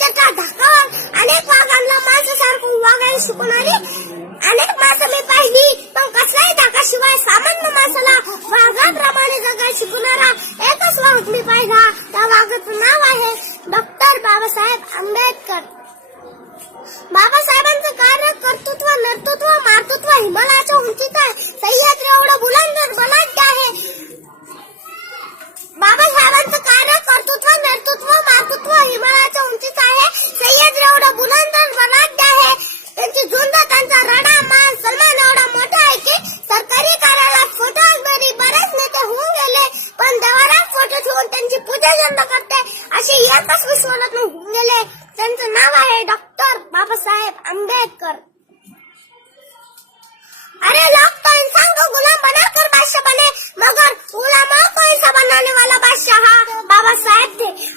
त्याच्या धाकावर अनेक वाघांना माणसासारखं वागायला शिकून आली. अनेक माणसं मी पाहिली पण कसलाही धाकाशिवाय सामान्य माणसाला वाघाप्रमाणे जगायला शिकवणारा एकच वाघ मी पाहिला. त्या वाघाचं नाव आहे डॉक्टर बाबासाहेब आंबेडकर. त्यांची करते. असे एकच विश्वात होऊन गेले. त्यांचं नाव आहे डॉक्टर बाबासाहेब आंबेडकर. अरे लोग तो इंसान को गुलाम बनाकर बादशाह बने मगर गुलामों को इंसान बनाने वाला बादशाह बाबा साहेब थे.